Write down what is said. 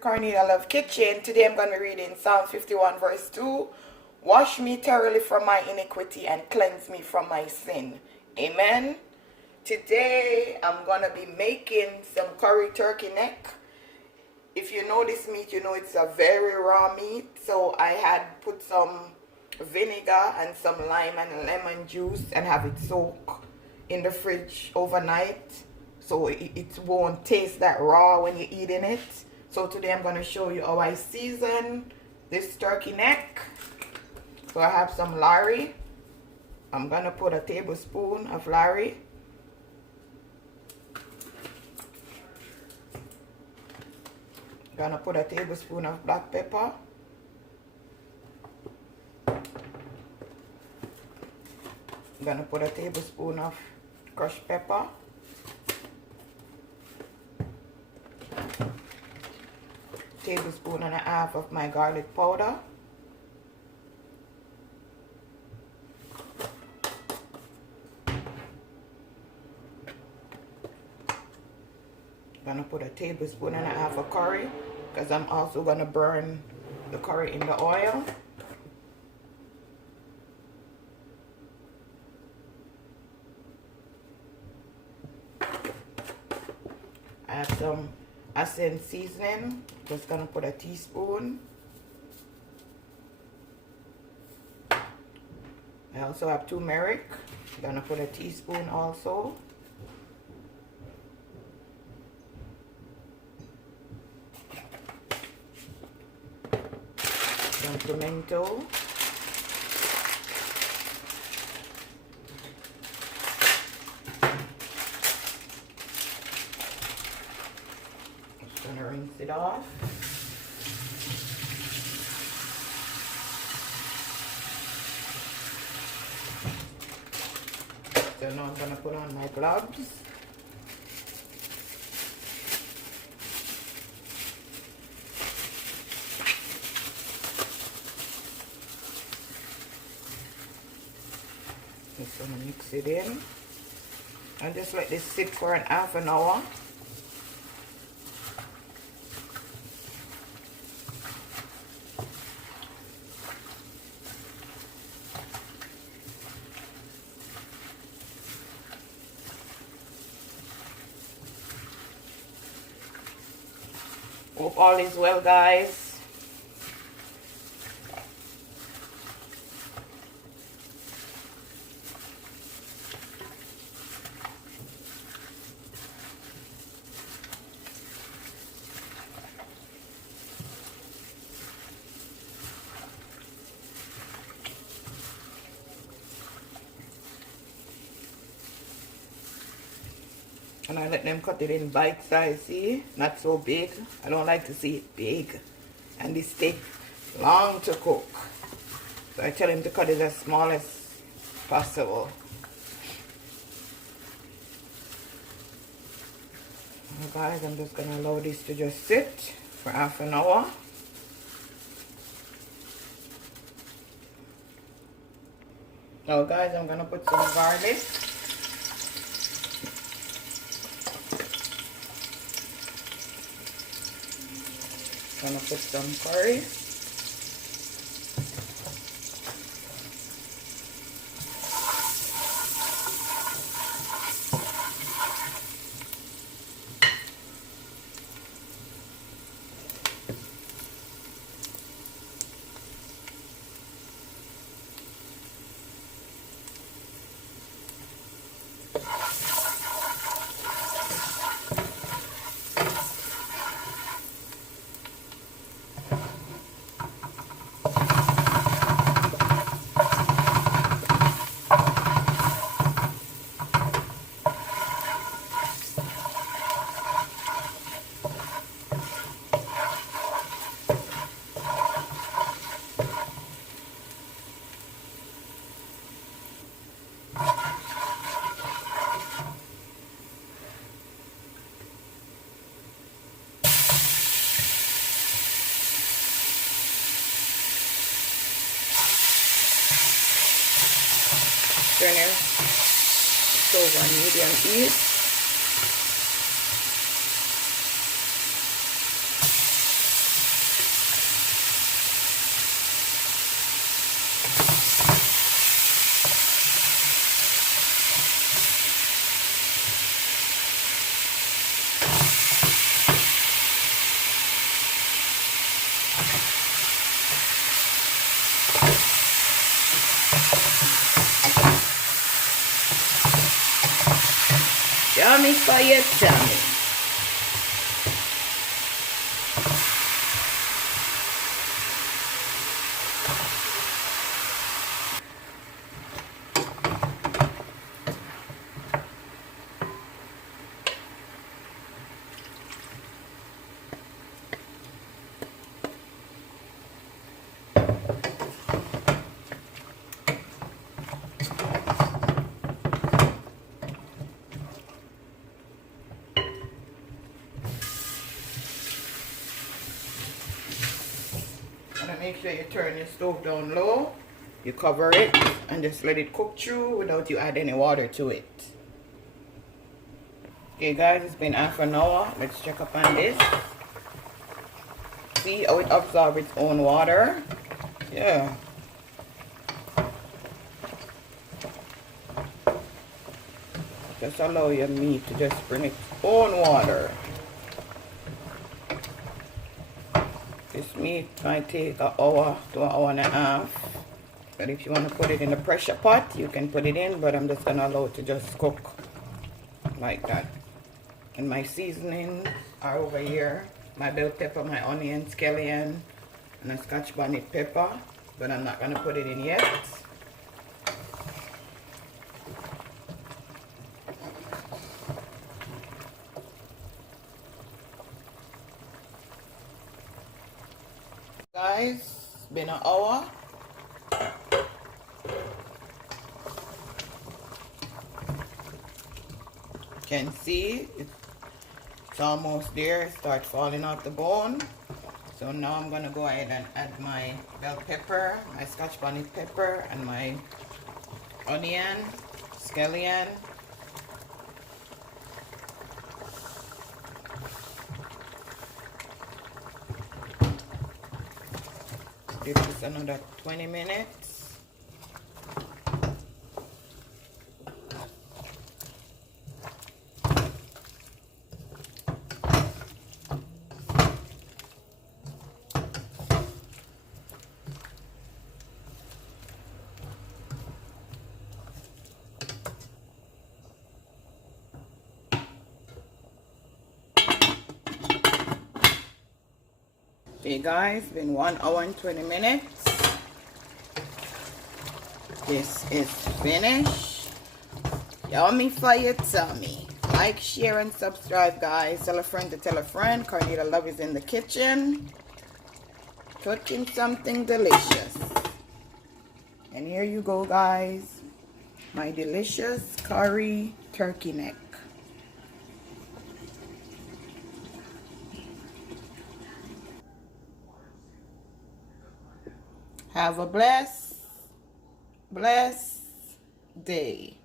Cornelialove Kitchen. Today I'm going to be reading Psalm 51 verse 2. Wash me thoroughly from my iniquity and cleanse me from my sin. Amen. Today I'm going to be making some curry turkey neck. If you know this meat, you know it's a very raw meat. So I had put some vinegar and some lime and lemon juice and have it soak in the fridge overnight. So it won't taste that raw when you're eating it. So today I'm going to show you how I season this turkey neck. So I have some Larry. I'm going to put a tablespoon of Larry. I'm going to put a tablespoon of black pepper. I'm going to put a tablespoon of crushed pepper. Tablespoon and a half of my garlic powder. I'm gonna put a tablespoon and a half of curry because I'm also gonna burn the curry in the oil. I have some Asin seasoning. Just gonna put a teaspoon. I also have turmeric. I'm gonna put a teaspoon also. Some pimento. Just gonna rinse it off. So now I'm gonna put on my gloves. Just gonna mix it in and just let this sit for an half an hour. Hope all is well, guys. And I let them cut it in bite size, see? Not so big. I don't like to see it big. And this takes long to cook. So I tell him to cut it as small as possible. Now guys, I'm just going to allow this to just sit for half an hour. Now guys, I'm going to put some garlic. Gonna put some curry. Turn it stove on medium heat. Yummy for your tummy. Make sure you turn your stove down low. You cover it and just let it cook through without you add any water to it. Okay guys, it's been half an hour. Let's check up on this. See how it absorbs its own water? Yeah. Just allow your meat to just bring its own water. This meat might take an hour to an hour and a half. But if you want to put it in a pressure pot, you can put it in. But I'm just going to allow it to just cook like that. And my seasonings are over here. My bell pepper, my onion, scallion, and a scotch bonnet pepper. But I'm not going to put it in yet. Guys, it's been an hour. You can see it's almost there. It starts falling off the bone. So now I'm gonna go ahead and add my bell pepper, my scotch bonnet pepper, and my onion, scallion. Give this another 20 minutes. Okay guys, been 1 hour and 20 minutes. This is finished. Yummy for your tummy. Like, share, and subscribe, guys. Tell a friend to tell a friend. Cornelia Love is in the kitchen, cooking something delicious. And here you go, guys. My delicious curry turkey neck. Have a blessed day.